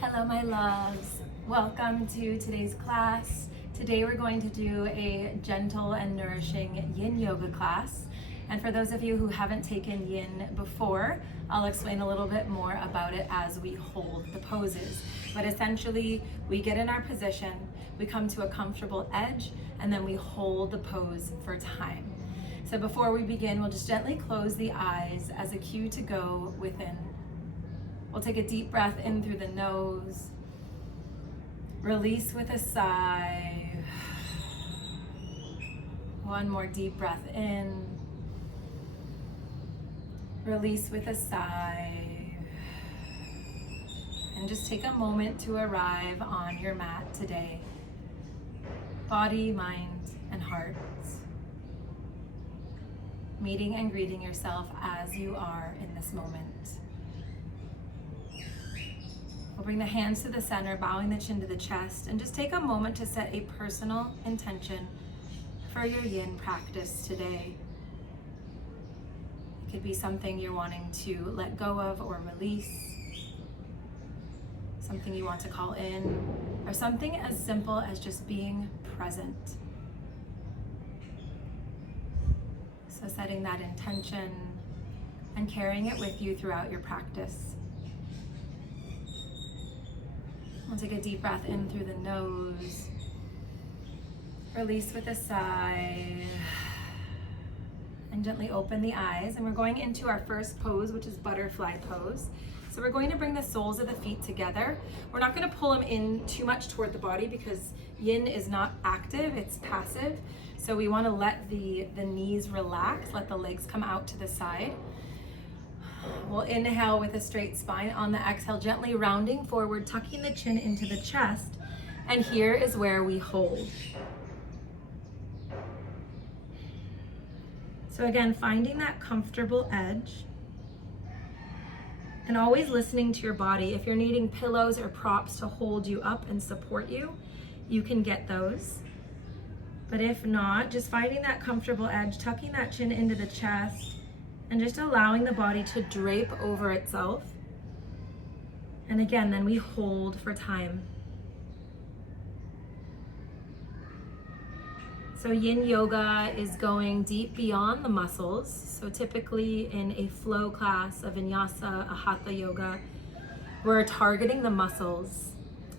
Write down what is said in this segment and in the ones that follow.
Hello, my loves. Welcome to today's class. Today we're going to do a gentle and nourishing yin yoga class. And for those of you who haven't taken yin before, I'll explain a little bit more about it as we hold the poses. But essentially, we get in our position, we come to a comfortable edge, and then we hold the pose for time. So before we begin, we'll just gently close the eyes as a cue to go within. We'll take a deep breath in through the nose, release with a sigh. One more deep breath in, release with a sigh. And just take a moment to arrive on your mat today. Body, mind, and heart. Meeting and greeting yourself as you are in this moment. We'll bring the hands to the center, bowing the chin to the chest, and just take a moment to set a personal intention for your yin practice today. It could be something you're wanting to let go of or release, something you want to call in, or something as simple as just being present. So setting that intention and carrying it with you throughout your practice. We'll take a deep breath in through the nose, release with a sigh, and gently open the eyes. And we're going into our first pose, which is butterfly pose. So we're going to bring the soles of the feet together. We're not going to pull them in too much toward the body because yin is not active, it's passive. So we want to let the knees relax, let the legs come out to the side. We'll inhale with a straight spine. On the exhale, gently rounding forward, tucking the chin into the chest. And here is where we hold. So again, finding that comfortable edge. And always listening to your body. If you're needing pillows or props to hold you up and support you, you can get those. But if not, just finding that comfortable edge, tucking that chin into the chest, and just allowing the body to drape over itself. And again, then we hold for time. So yin yoga is going deep beyond the muscles. So typically in a flow class, a vinyasa, a hatha yoga, we're targeting the muscles.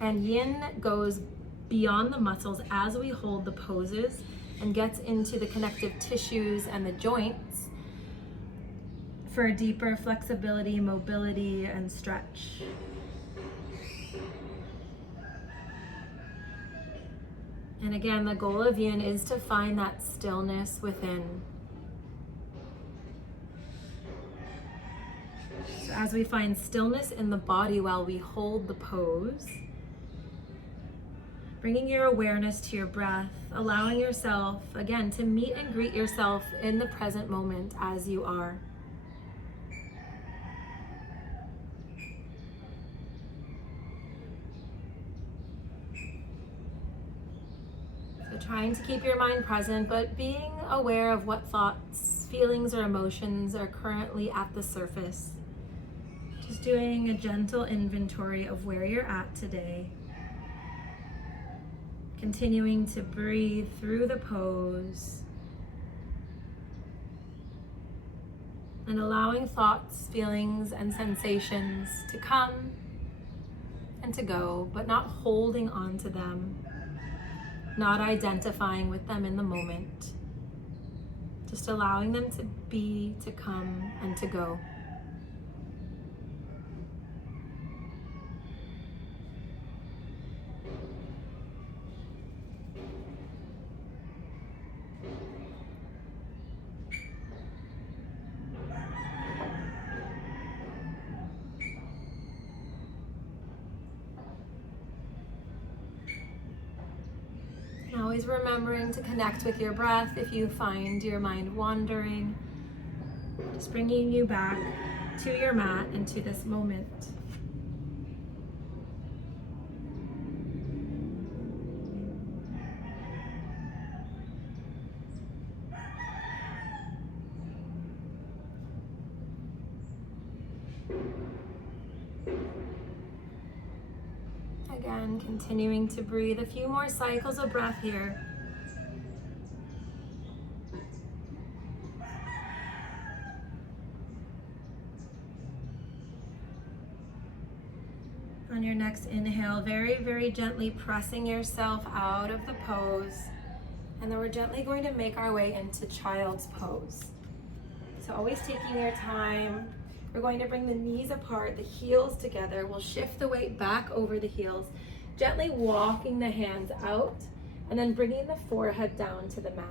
And yin goes beyond the muscles as we hold the poses and gets into the connective tissues and the joints for deeper flexibility, mobility, and stretch. And again, the goal of yin is to find that stillness within. So as we find stillness in the body while we hold the pose, bringing your awareness to your breath, allowing yourself, again, to meet and greet yourself in the present moment as you are. So trying to keep your mind present, but being aware of what thoughts, feelings, or emotions are currently at the surface. Just doing a gentle inventory of where you're at today. Continuing to breathe through the pose. And allowing thoughts, feelings, and sensations to come and to go, but not holding on to them. Not identifying with them in the moment, just allowing them to be, to come, and to go. Always remembering to connect with your breath if you find your mind wandering. Just bringing you back to your mat and to this moment. Again, continuing to breathe. A few more cycles of breath here. On your next inhale, very, very gently pressing yourself out of the pose. And then we're gently going to make our way into child's pose. So always taking your time. We're going to bring the knees apart, the heels together. We'll shift the weight back over the heels, gently walking the hands out, and then bringing the forehead down to the mat.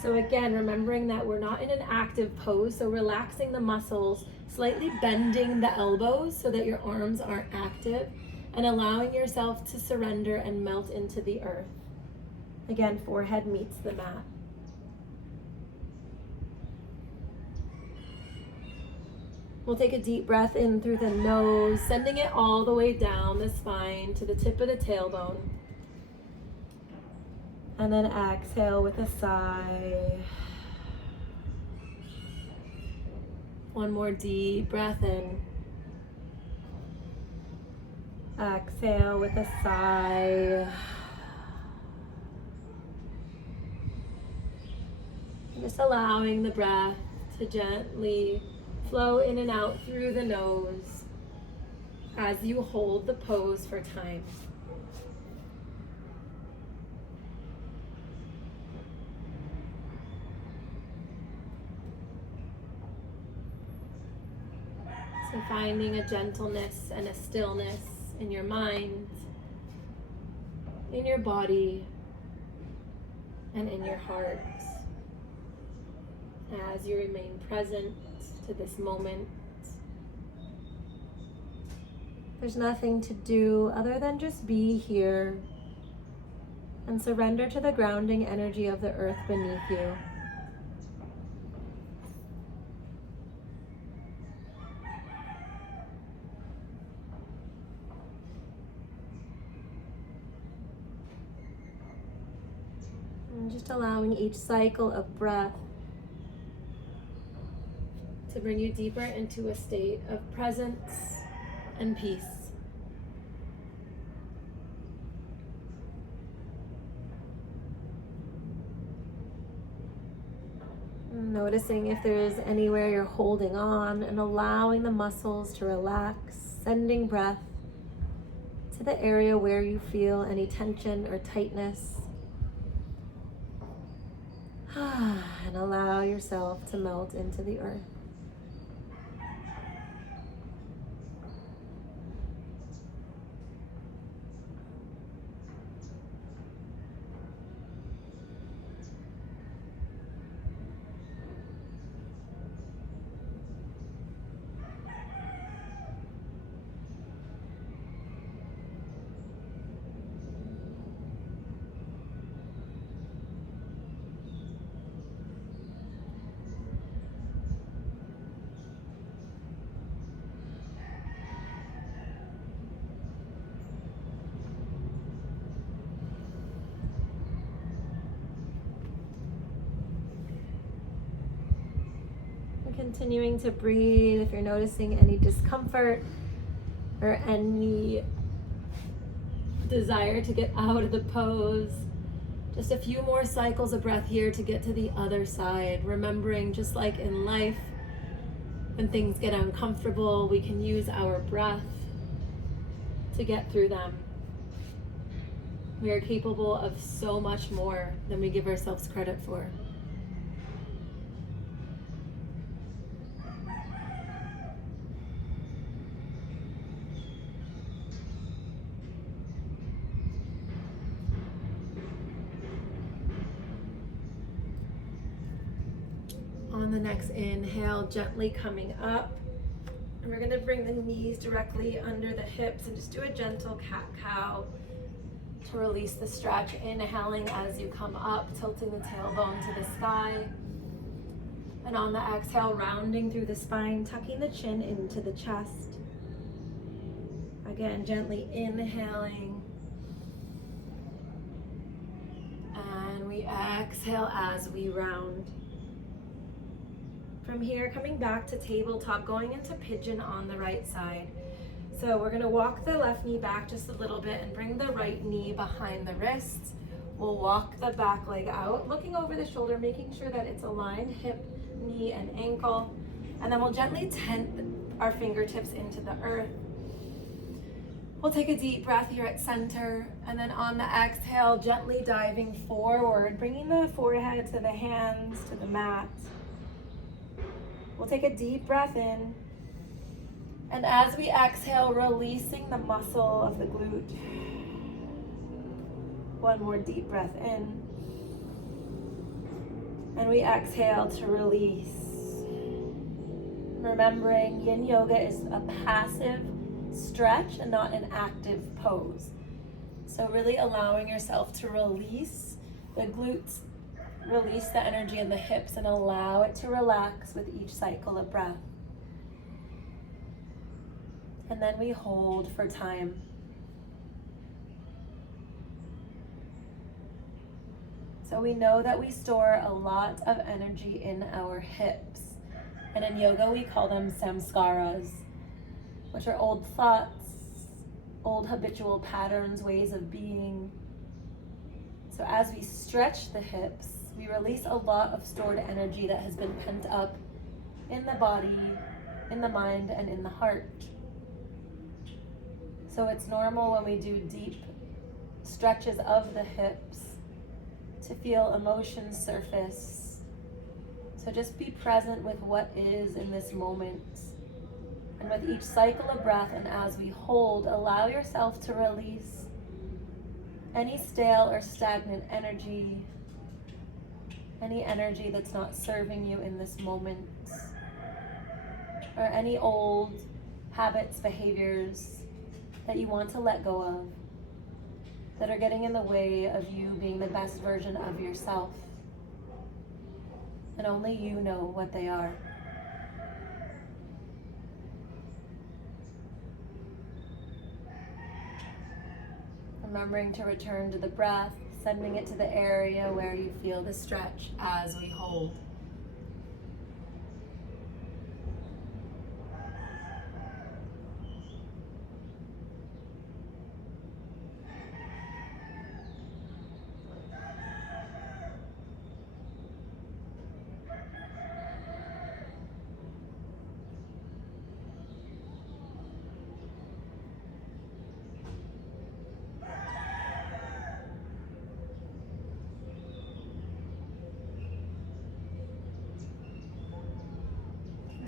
So again, remembering that we're not in an active pose, so relaxing the muscles, slightly bending the elbows so that your arms aren't active, and allowing yourself to surrender and melt into the earth. Again, forehead meets the mat. We'll take a deep breath in through the nose, sending it all the way down the spine to the tip of the tailbone. And then exhale with a sigh. One more deep breath in. Exhale with a sigh. And just allowing the breath to gently flow in and out through the nose as you hold the pose for time. So finding a gentleness and a stillness in your mind, in your body, and in your heart as you remain present to this moment. There's nothing to do other than just be here and surrender to the grounding energy of the earth beneath you. And just allowing each cycle of breath to bring you deeper into a state of presence and peace. Noticing if there is anywhere you're holding on and allowing the muscles to relax, sending breath to the area where you feel any tension or tightness. And allow yourself to melt into the earth. Continuing to breathe. If you're noticing any discomfort or any desire to get out of the pose, just a few more cycles of breath here to get to the other side. Remembering, just like in life, when things get uncomfortable, we can use our breath to get through them. We are capable of so much more than we give ourselves credit for. On the next inhale, gently coming up. And we're going to bring the knees directly under the hips and just do a gentle cat-cow to release the stretch. Inhaling as you come up, tilting the tailbone to the sky. And on the exhale, rounding through the spine, tucking the chin into the chest. Again, gently inhaling. And we exhale as we round. From here, coming back to tabletop, going into pigeon on the right side. So we're gonna walk the left knee back just a little bit and bring the right knee behind the wrists. We'll walk the back leg out, looking over the shoulder, making sure that it's aligned, hip, knee, and ankle. And then we'll gently tent our fingertips into the earth. We'll take a deep breath here at center, and then on the exhale, gently diving forward, bringing the forehead to the hands, to the mat. We'll take a deep breath in, and as we exhale, releasing the muscle of the glute. One more deep breath in, and we exhale to release. Remembering yin yoga is a passive stretch and not an active pose. So really allowing yourself to release the glutes, release the energy in the hips, and allow it to relax with each cycle of breath. And then we hold for time. So we know that we store a lot of energy in our hips. And in yoga, we call them samskaras, which are old thoughts, old habitual patterns, ways of being. So as we stretch the hips, we release a lot of stored energy that has been pent up in the body, in the mind, and in the heart. So it's normal when we do deep stretches of the hips to feel emotions surface. So just be present with what is in this moment. And with each cycle of breath and as we hold, allow yourself to release any stale or stagnant energy, any energy that's not serving you in this moment, or any old habits, behaviors that you want to let go of, that are getting in the way of you being the best version of yourself. And only you know what they are. Remembering to return to the breath, sending it to the area where you feel the stretch as we hold.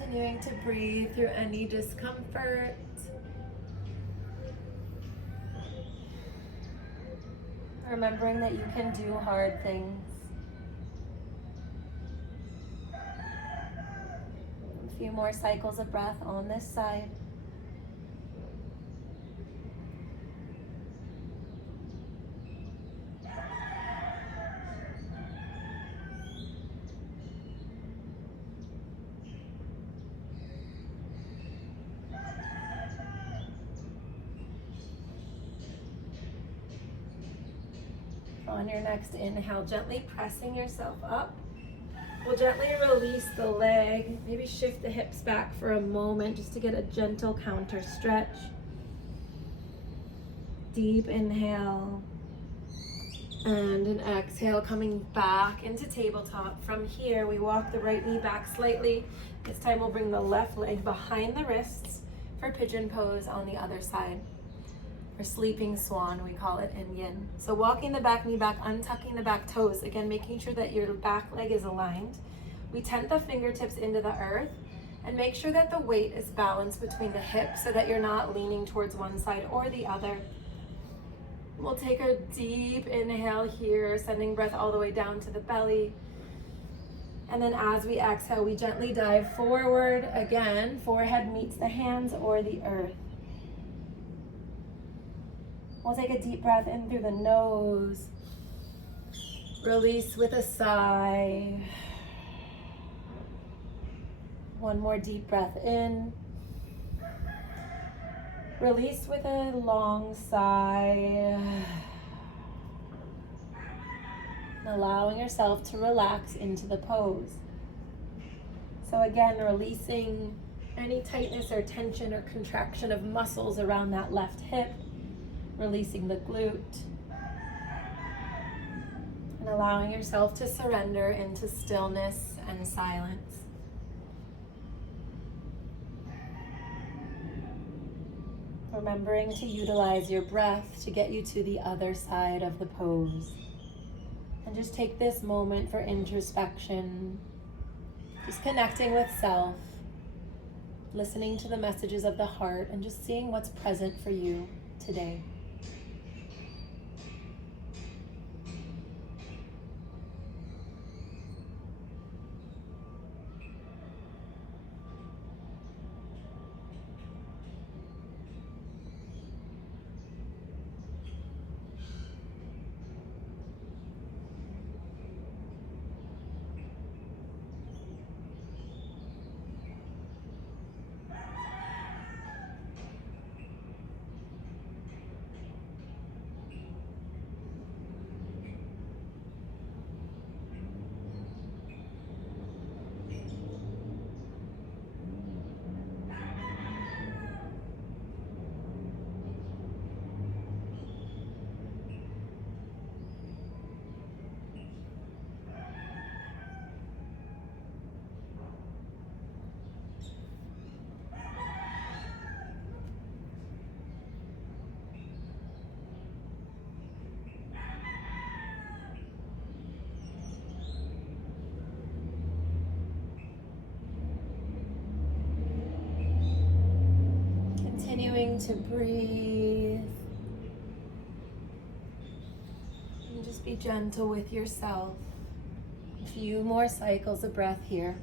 Continuing to breathe through any discomfort. Remembering that you can do hard things. A few more cycles of breath on this side. On your next inhale, gently pressing yourself up. We'll gently release the leg, maybe shift the hips back for a moment just to get a gentle counter stretch. Deep inhale and an exhale, coming back into tabletop. From here, we walk the right knee back slightly. This time we'll bring the left leg behind the wrists for pigeon pose on the other side. Or sleeping swan, we call it in yin. So walking the back knee back, untucking the back toes. Again, making sure that your back leg is aligned. We tent the fingertips into the earth and make sure that the weight is balanced between the hips so that you're not leaning towards one side or the other. We'll take a deep inhale here, sending breath all the way down to the belly. And then as we exhale, we gently dive forward. Again, forehead meets the hands or the earth. We'll take a deep breath in through the nose. Release with a sigh. One more deep breath in. Release with a long sigh. Allowing yourself to relax into the pose. So again, releasing Any tightness or tension or contraction of muscles around that left hip, releasing the glute. And allowing yourself to surrender into stillness and silence. Remembering to utilize your breath to get you to the other side of the pose. And just take this moment for introspection, just connecting with self, listening to the messages of the heart, and just seeing what's present for you today. Continuing to breathe. And just be gentle with yourself. A few more cycles of breath here.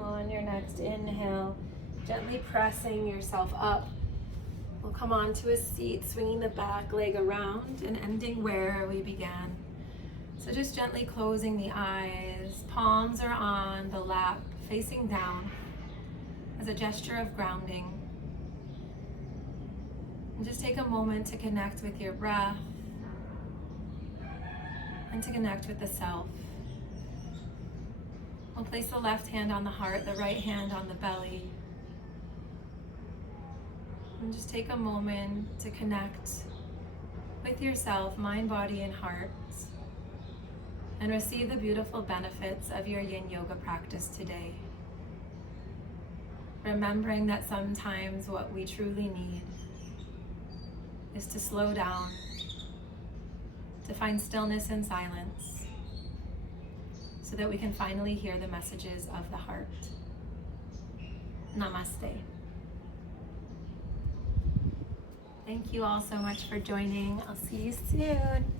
On your next inhale, gently pressing yourself up. We'll come onto a seat, swinging the back leg around and ending where we began. So just gently closing the eyes, palms are on the lap, facing down as a gesture of grounding. And just take a moment to connect with your breath and to connect with the self. We'll place the left hand on the heart, the right hand on the belly. And just take a moment to connect with yourself, mind, body, and heart, and receive the beautiful benefits of your yin yoga practice today. Remembering that sometimes what we truly need is to slow down, to find stillness and silence, so that we can finally hear the messages of the heart. Namaste. Thank you all so much for joining. I'll see you soon.